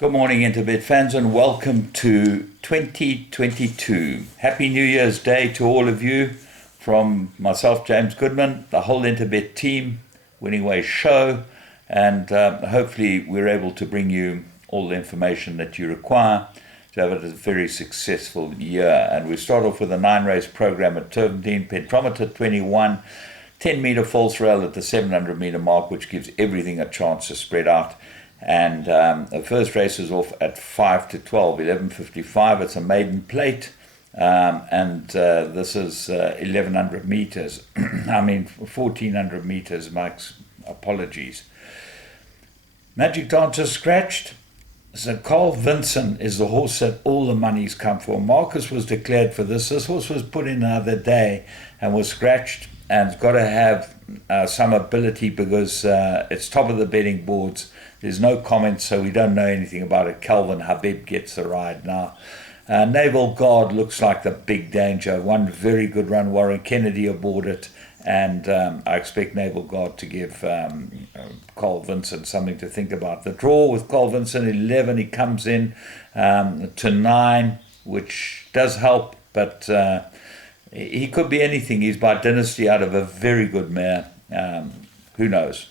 Good morning, Interbet fans, and welcome to 2022. Happy New Year's Day to all of you from myself, James Goodman, the whole Interbet team, Winning Ways show, and hopefully we're able to bring you all the information that you require to have a very successful year. And we start off with a 9-race program at Turffontein, Petrometer 21, 10-meter false rail at the 700-meter mark, which gives everything a chance to spread out. And the first race is off at 5 to 12, 11:55. It's a maiden plate, and this is 1,100 meters. 1,400 meters. My apologies. Magic Dancer scratched. So Carl Vinson is the horse that all the money's come for. Marcus was declared for this. This horse was put in the other day and was scratched, and it's got to have some ability because it's top of the betting boards. There's no comments, so we don't know anything about it. Calvin Habib gets the ride now. Naval Guard looks like the big danger. One very good run. Warren Kennedy aboard it. And I expect Naval Guard to give Carl Vincent something to think about. The draw with Carl Vincent, 11, he comes in to 9, which does help, but he could be anything. He's by dynasty out of a very good mare. Who knows?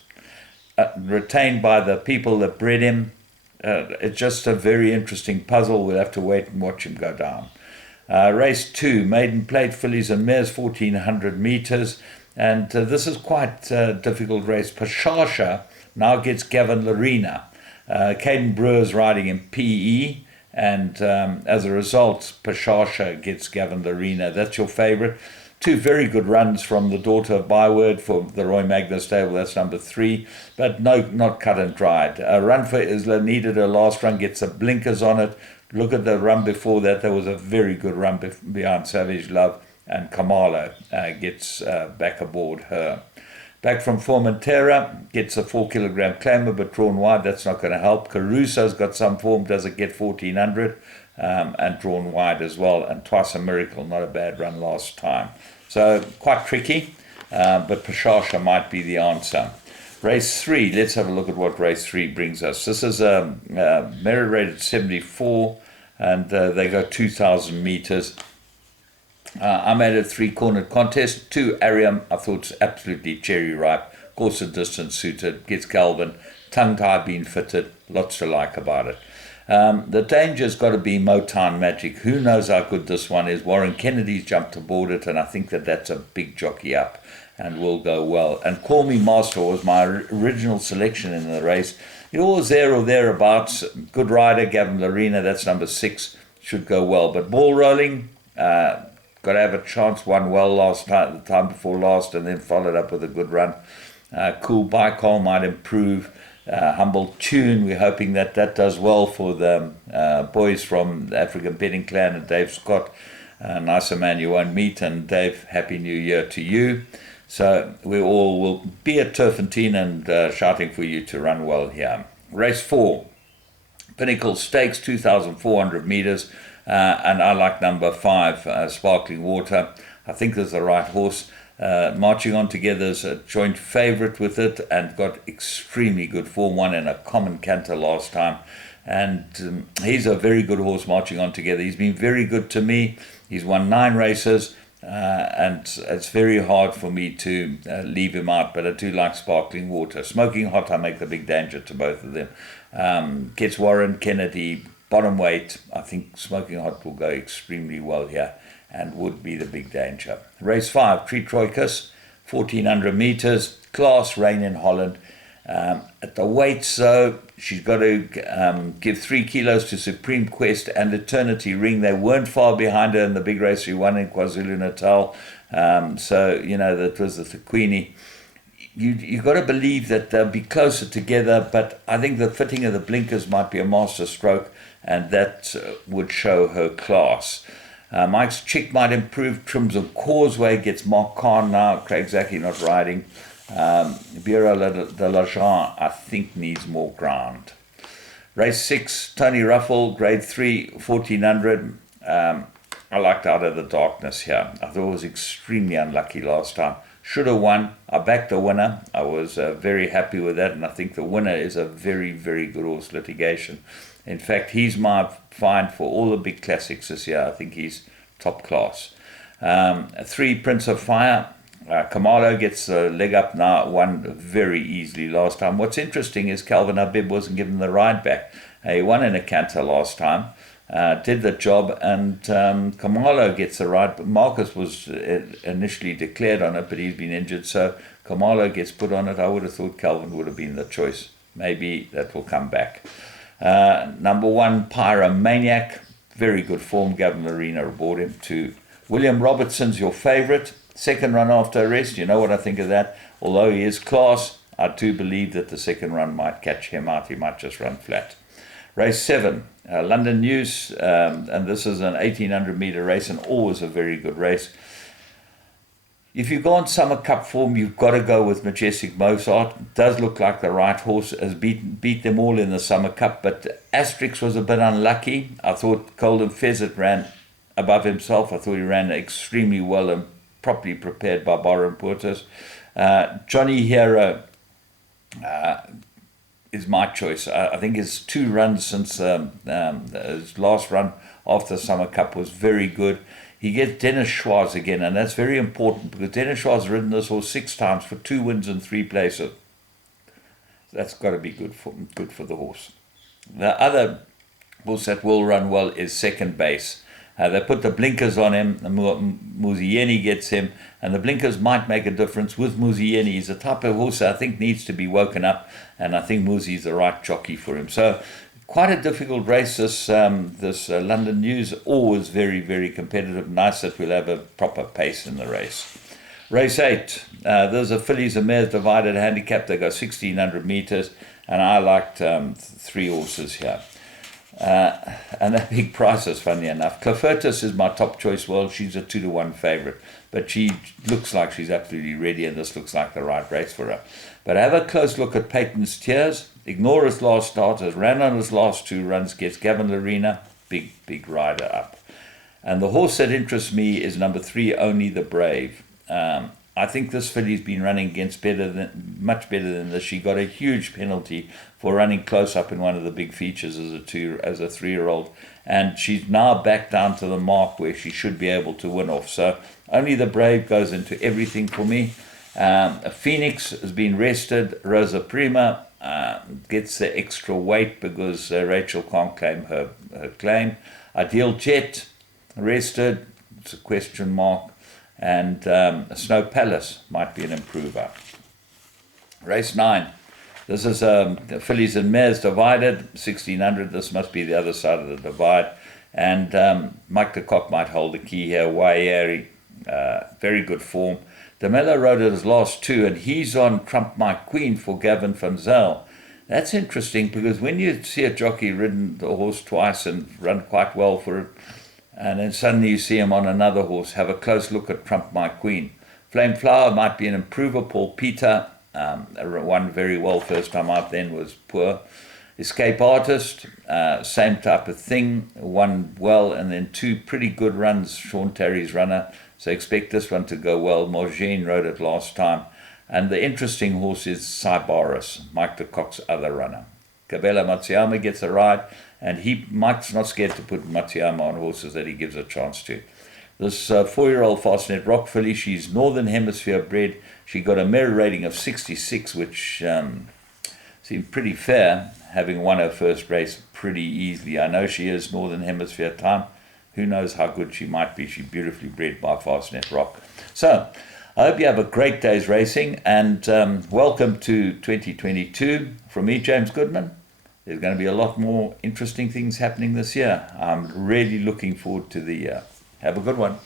Retained by the people that bred him. It's just a very interesting puzzle. We'll have to wait and watch him go down. Race 2, maiden plate fillies and mares, 1,400 meters. And this is quite a difficult race. Pashasha now gets Gavin Larena. Caden Brewer's riding in PE. And as a result, Pashasha gets Gavin Larena. That's your favorite. 2 very good runs from the Daughter of Byword for the Roy Magnus stable. That's number 3, but no, not cut and dried. A run for Isla needed her last run, gets the blinkers on it. Look at the run before that. There was a very good run behind Savage Love, and Kamala gets back aboard her. Back from Formentera, gets a 4-kilogram claimer, but drawn wide. That's not going to help. Caruso's got some form. Does it get 1,400? And drawn wide as well, and Twice a Miracle, not a bad run last time. So quite tricky, but Pashasha might be the answer. Race 3, let's have a look at what race 3 brings us. This is a merit rated 74, and they go 2,000 meters. I made a 3-cornered contest. 2 Arium, I thought it's absolutely cherry ripe. Course of distance suited, gets Calvin, tongue tie being fitted, lots to like about it. The danger's got to be Motown Magic. Who knows how good this one is? Warren Kennedy's jumped aboard it, and I think that's a big jockey up and will go well. And Call Me Master was my original selection in the race. It was there or thereabouts. Good rider, Gavin Larena, that's number 6, should go well. But ball rolling, got to have a chance. Won well last time, the time before last, and then followed up with a good run. Cool Baikal might improve. Humble Tune, we're hoping that does well for the boys from the African Betting Clan and Dave Scott. Nicer man you won't meet, and Dave, Happy New Year to you. So we all will be at Turffontein and shouting for you to run well here. Race 4, Pinnacle Stakes, 2,400 meters, and I like number 5, Sparkling Water. I think there's the right horse. Marching On Together is a joint favourite with it and got extremely good form, won in a common canter last time, and he's a very good horse. Marching On Together, he's been very good to me. He's won 9 races, and it's very hard for me to leave him out, but I do like Sparkling Water. Smoking Hot, I make the big danger to both of them. Gets Warren Kennedy, bottom weight. I think Smoking Hot will go extremely well here and would be the big danger. Race 5, Treat Troikas, 1,400 meters, class, Rain in Holland. At the weights, though, she's got to give 3 kilos to Supreme Quest and Eternity Ring. They weren't far behind her in the big race she won in KwaZulu-Natal. So, you know, that was the Queenie. You've got to believe that they'll be closer together, but I think the fitting of the blinkers might be a master stroke, and that would show her class. Mike's Chick might improve. Crimson Causeway gets Mark Khan now. Craig Zaki not riding. Bureau de l'Agent, I think, needs more ground. Race 6, Tony Ruffle, grade 3, 1,400. I liked Out of the Darkness here. I thought it was extremely unlucky last time. should have won. I backed the winner. I was very happy with that, and I think the winner is a very, very good horse, Litigation. In fact, he's my find for all the big classics this year. I think he's top class. 3, Prince of Fire. Kamalo gets a leg up now, won very easily last time. What's interesting is Calvin Habib wasn't given the ride back. He won in a canter last time, did the job, and Kamalo gets the ride. But Marcus was initially declared on it, but he's been injured, so Kamalo gets put on it. I would have thought Calvin would have been the choice. Maybe that will come back. Number 1, Pyromaniac. Very good form. Gavin Arena brought him to. William Robertson's your favourite. Second run after arrest, you know what I think of that. Although he is class, I do believe that the second run might catch him out. He might just run flat. Race 7, London News, and this is an 1800-metre race and always a very good race. If you go on Summer Cup form, you've got to go with Majestic Mozart. Does look like the right horse, has beat them all in the Summer Cup, but Asterix was a bit unlucky. I thought Golden Pheasant ran above himself. I thought he ran extremely well and properly prepared by Byron Portis. Johnny Hero is my choice. I think his 2 runs since his last run after the Summer Cup was very good. He gets Dennis Schwarz again, and that's very important because Dennis Schwarz has ridden this horse 6 times for 2 wins and 3 places. That's got to be good for the horse. The other horse that will run well is Second Base. They put the blinkers on him, Muzieni gets him, and the blinkers might make a difference with Muzieni. He's a type of horse that I think needs to be woken up, and I think Muzi's the right jockey for him. So quite a difficult race, this London News, always very, very competitive. Nice that we'll have a proper pace in the race. Race 8, there's a fillies and mares divided handicap. They go 1,600 metres, and I liked 3 horses here. And they're big prices, funny enough. Clofertus is my top choice. Well, she's a 2-to-1 favourite, but she looks like she's absolutely ready, and this looks like the right race for her. But have a close look at Peyton's Tears. Ignore his last start, has ran on his last 2 runs, gets Gavin Larena, big rider up. And the horse that interests me is number 3, Only the Brave. I think this filly's been running against much better than this. She got a huge penalty for running close up in one of the big features as a 3-year-old, and she's now back down to the mark where she should be able to win off. So Only the Brave goes into everything for me. Phoenix has been rested. Rosa Prima gets the extra weight because Rachel can't claim her claim. Ideal Jet rested. It's a question mark. And Snow Palace might be an improver. Race 9. This is fillies and mares divided, 1,600. This must be the other side of the divide. And Mike de Kock might hold the key here. Waieri, very good form. De Mello rode his last 2, and he's on Trump My Queen for Gavin van Zyl. That's interesting because when you see a jockey ridden the horse twice and run quite well for it, and then suddenly you see him on another horse, have a close look at Trump My Queen. Flame Flower might be an improver. Paul Peter won very well first time out, then was poor. Escape Artist, same type of thing, won well, and then 2 pretty good runs, Sean Terry's runner, so expect this one to go well. Morgine rode it last time. And the interesting horse is Cybarus, Mike de Kock's other runner. Cabela Matsuyama gets a ride, and Mike's not scared to put Matsuyama on horses that he gives a chance to. This 4-year-old Fastnet Rock filly, she's Northern Hemisphere bred. She got a mirror rating of 66, which seemed pretty fair, having won her first race pretty easily. I know she is Northern Hemisphere time. Who knows how good she might be. She's beautifully bred by Fastnet Rock. So, I hope you have a great day's racing, and welcome to 2022. From me, James Goodman. There's going to be a lot more interesting things happening this year. I'm really looking forward to the year. Have a good one.